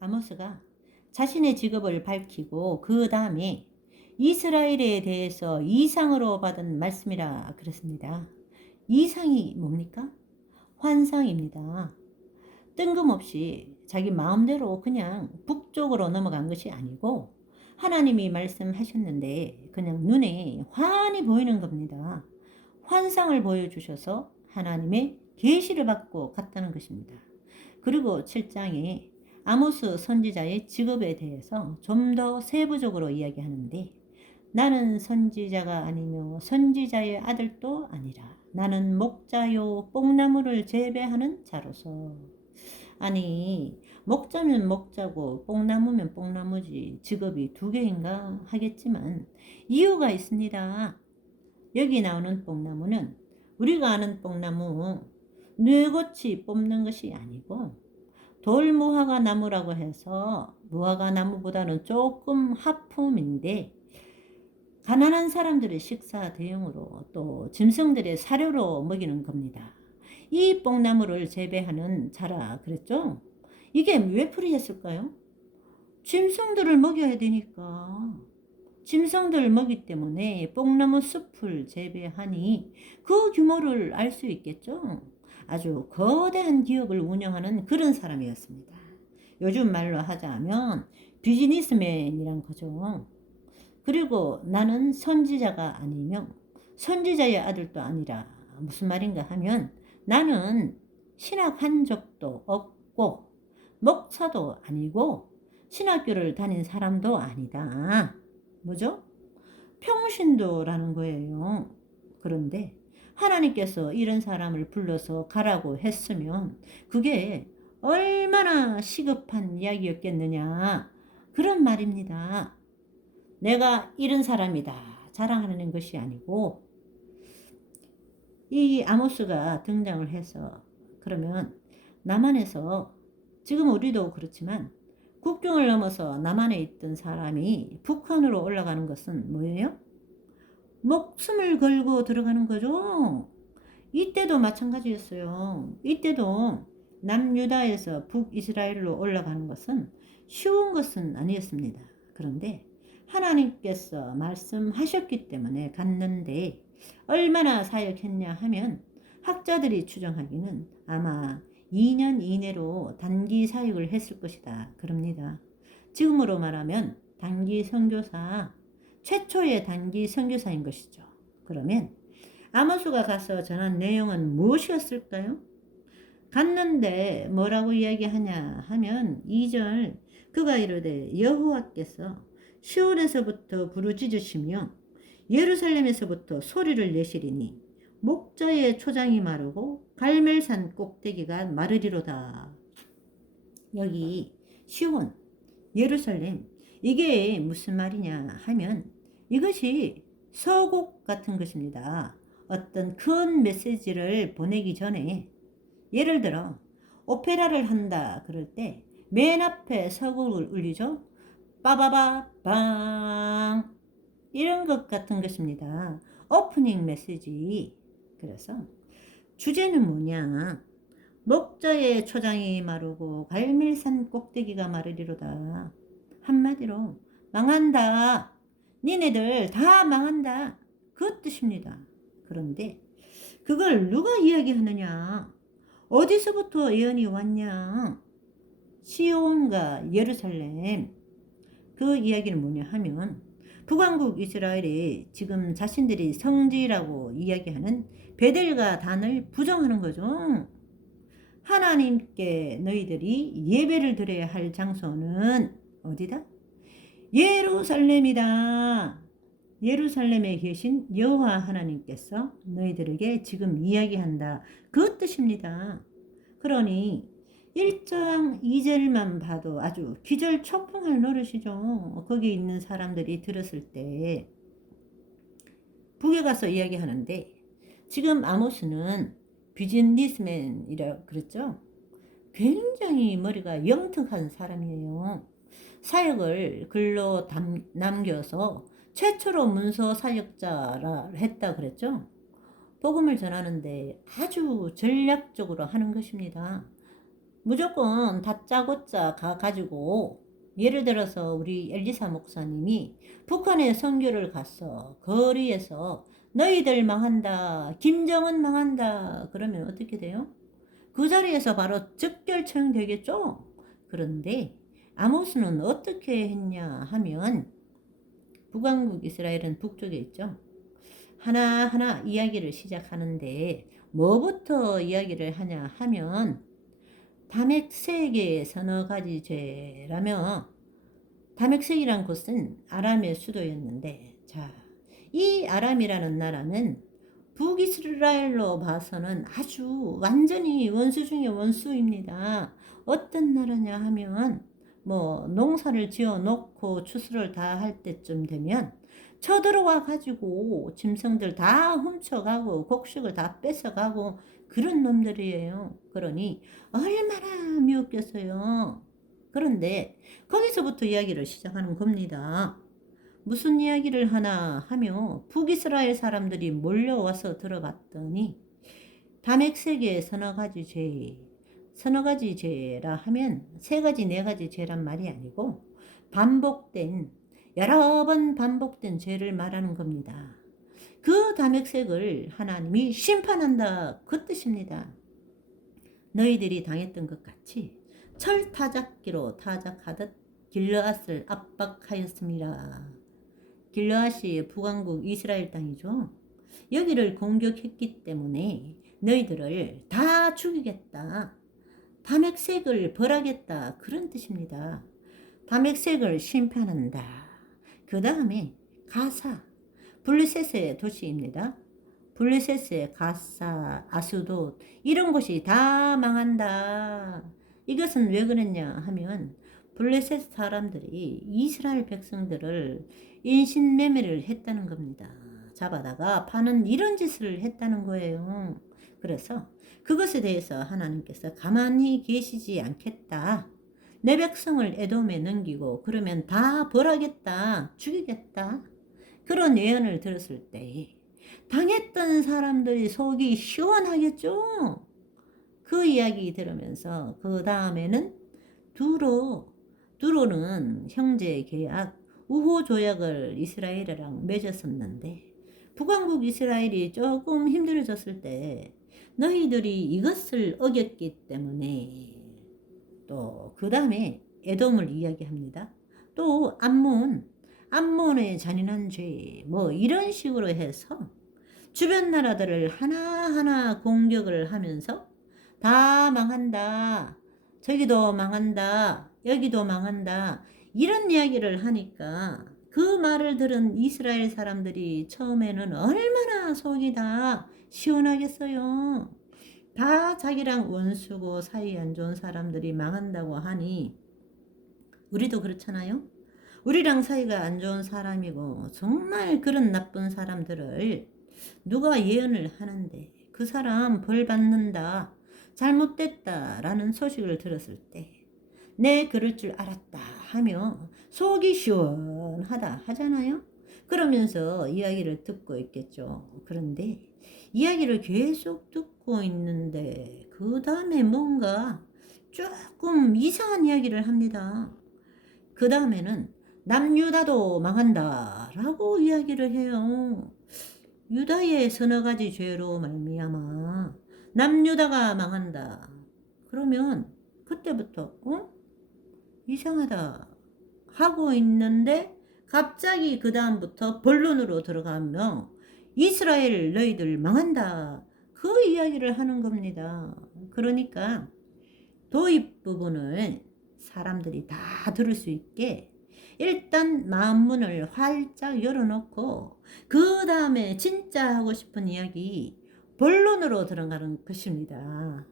아모스가 자신의 직업을 밝히고 그 다음에 이스라엘에 대해서 이상으로 받은 말씀이라 그랬습니다. 이상이 뭡니까? 환상입니다. 뜬금없이 자기 마음대로 그냥 북쪽으로 넘어간 것이 아니고 하나님이 말씀하셨는데 그냥 눈에 환히 보이는 겁니다. 환상을 보여주셔서 하나님의 계시를 받고 갔다는 것입니다. 그리고 7장에 아모스 선지자의 직업에 대해서 좀 더 세부적으로 이야기하는데 나는 선지자가 아니며 선지자의 아들도 아니라 나는 목자요 뽕나무를 재배하는 자로서. 아니, 목자면 목자고 뽕나무면 뽕나무지 직업이 두 개인가 하겠지만 이유가 있습니다. 여기 나오는 뽕나무는 우리가 아는 뽕나무 뇌고치 뽑는 것이 아니고 돌무화과 나무라고 해서 무화과 나무보다는 조금 하품인데 가난한 사람들의 식사 대용으로 또 짐승들의 사료로 먹이는 겁니다. 이 뽕나무를 재배하는 자라 그랬죠? 이게 왜 풀이했을까요? 짐승들을 먹여야 되니까. 짐승들을 먹이기 때문에 뽕나무 숲을 재배하니 그 규모를 알 수 있겠죠? 아주 거대한 기업을 운영하는 그런 사람이었습니다. 요즘 말로 하자면 비즈니스맨이란 거죠. 그리고 나는 선지자가 아니며 선지자의 아들도 아니라 무슨 말인가 하면 나는 신학한 적도 없고 목사도 아니고 신학교를 다닌 사람도 아니다. 뭐죠? 평신도라는 거예요. 그런데 하나님께서 이런 사람을 불러서 가라고 했으면 그게 얼마나 시급한 이야기였겠느냐. 그런 말입니다. 내가 이런 사람이다 자랑하는 것이 아니고 이 아모스가 등장을 해서 그러면 남한에서 지금 우리도 그렇지만 국경을 넘어서 남한에 있던 사람이 북한으로 올라가는 것은 뭐예요? 목숨을 걸고 들어가는 거죠. 이때도 마찬가지였어요. 이때도 남유다에서 북이스라엘로 올라가는 것은 쉬운 것은 아니었습니다. 그런데 하나님께서 말씀하셨기 때문에 갔는데 얼마나 사역했냐 하면 학자들이 추정하기는 아마 2년 이내로 단기 사역을 했을 것이다. 그럽니다. 지금으로 말하면 단기 선교사, 최초의 단기 선교사인 것이죠. 그러면 아모스가 가서 전한 내용은 무엇이었을까요? 갔는데 뭐라고 이야기하냐 하면 2절 그가 이르되 여호와께서 시온에서부터 부르짖으시며 예루살렘에서부터 소리를 내시리니 목자의 초장이 마르고 갈멜산 꼭대기가 마르리로다. 여기 시온, 예루살렘 이게 무슨 말이냐 하면 이것이 서곡 같은 것입니다. 어떤 큰 메시지를 보내기 전에 예를 들어 오페라를 한다 그럴 때 맨 앞에 서곡을 울리죠. 빠바바 빵 이런 것 같은 것입니다. 오프닝 메시지. 그래서 주제는 뭐냐? 목자의 초장이 마르고 갈멜산 꼭대기가 마르리로다. 한마디로 망한다. 니네들 다 망한다. 그 뜻입니다. 그런데 그걸 누가 이야기하느냐? 어디서부터 예언이 왔냐? 시온과 예루살렘. 그 이야기는 뭐냐 하면 북왕국 이스라엘이 지금 자신들이 성지라고 이야기하는 베델과 단을 부정하는 거죠. 하나님께 너희들이 예배를 드려야 할 장소는 어디다? 예루살렘이다. 예루살렘에 계신 여호와 하나님께서 너희들에게 지금 이야기한다. 그 뜻입니다. 그러니 1장 2절만 봐도 아주 기절초풍할 노릇이죠. 거기 있는 사람들이 들었을 때 북에 가서 이야기하는데 지금 아모스는 비즈니스맨이라 그랬죠. 굉장히 머리가 영특한 사람이에요. 사역을 글로 남겨서 최초로 문서 사역자라 했다 그랬죠. 복음을 전하는데 아주 전략적으로 하는 것입니다. 무조건 다짜고짜 가지고 예를 들어서 우리 엘리사 목사님이 북한에 선교를 갔어. 거리에서 너희들 망한다. 김정은 망한다. 그러면 어떻게 돼요? 그 자리에서 바로 즉결청 되겠죠? 그런데 아모스는 어떻게 했냐 하면 북왕국 이스라엘은 북쪽에 있죠. 하나하나 이야기를 시작하는데 뭐부터 이야기를 하냐 하면 다메섹의 서너 가지 죄라며 다메섹이란 곳은 아람의 수도였는데 자, 이 아람이라는 나라는 북이스라엘로 봐서는 아주 완전히 원수 중에 원수입니다. 어떤 나라냐 하면 뭐 농사를 지어 놓고 추수를 다 할 때쯤 되면 쳐들어와 가지고 짐승들 다 훔쳐가고 곡식을 다 뺏어가고 그런 놈들이에요. 그러니 얼마나 미웠겠어요. 그런데 거기서부터 이야기를 시작하는 겁니다. 무슨 이야기를 하나 하며 북이스라엘 사람들이 몰려와서 들어봤더니 다맥색의 서너 가지 죄라 하면 세 가지 네 가지 죄란 말이 아니고 반복된 여러 번 반복된 죄를 말하는 겁니다. 그 다맥색을 하나님이 심판한다 그 뜻입니다. 너희들이 당했던 것 같이 철타작기로 타작하듯 길르앗을 압박하였습니다. 길르앗이 북왕국 이스라엘 땅이죠. 여기를 공격했기 때문에 너희들을 다 죽이겠다. 다맥색을 벌하겠다. 그런 뜻입니다. 다맥색을 심판한다. 그 다음에 가사, 블레셋의 도시입니다. 블레셋의 가사, 아수돗 이런 곳이 다 망한다. 이것은 왜 그랬냐 하면 블레셋 사람들이 이스라엘 백성들을 인신매매를 했다는 겁니다. 잡아다가 파는 이런 짓을 했다는 거예요. 그래서 그것에 대해서 하나님께서 가만히 계시지 않겠다. 내 백성을 에돔에 넘기고 그러면 다 벌하겠다. 죽이겠다. 그런 예언을 들었을 때 당했던 사람들이 속이 시원하겠죠. 그 이야기 들으면서 그 다음에는 두로는 형제 계약 우호 조약을 이스라엘이랑 맺었었는데 북왕국 이스라엘이 조금 힘들어졌을 때 너희들이 이것을 어겼기 때문에 또 그 다음에 에돔을 이야기합니다. 또 암몬의 잔인한 죄 뭐 이런 식으로 해서 주변 나라들을 하나하나 공격을 하면서 다 망한다. 저기도 망한다. 여기도 망한다. 이런 이야기를 하니까 그 말을 들은 이스라엘 사람들이 처음에는 얼마나 속이 다 시원하겠어요. 다 자기랑 원수고 사이 안 좋은 사람들이 망한다고 하니 우리도 그렇잖아요. 우리랑 사이가 안 좋은 사람이고 정말 그런 나쁜 사람들을 누가 예언을 하는데 그 사람 벌 받는다. 잘못됐다 라는 소식을 들었을 때 내 그럴 줄 알았다 하며 속이 시원하다 하잖아요. 그러면서 이야기를 듣고 있겠죠. 그런데 이야기를 계속 듣고 있는데 그 다음에 뭔가 조금 이상한 이야기를 합니다. 그 다음에는 남유다도 망한다 라고 이야기를 해요. 유다의 서너 가지 죄로 말미암아 남유다가 망한다. 그러면 그때부터 이상하다 하고 있는데 갑자기 그 다음부터 본론으로 들어가며 이스라엘 너희들 망한다. 그 이야기를 하는 겁니다. 그러니까 도입 부분을 사람들이 다 들을 수 있게 일단 마음문을 활짝 열어놓고 그 다음에 진짜 하고 싶은 이야기 본론으로 들어가는 것입니다.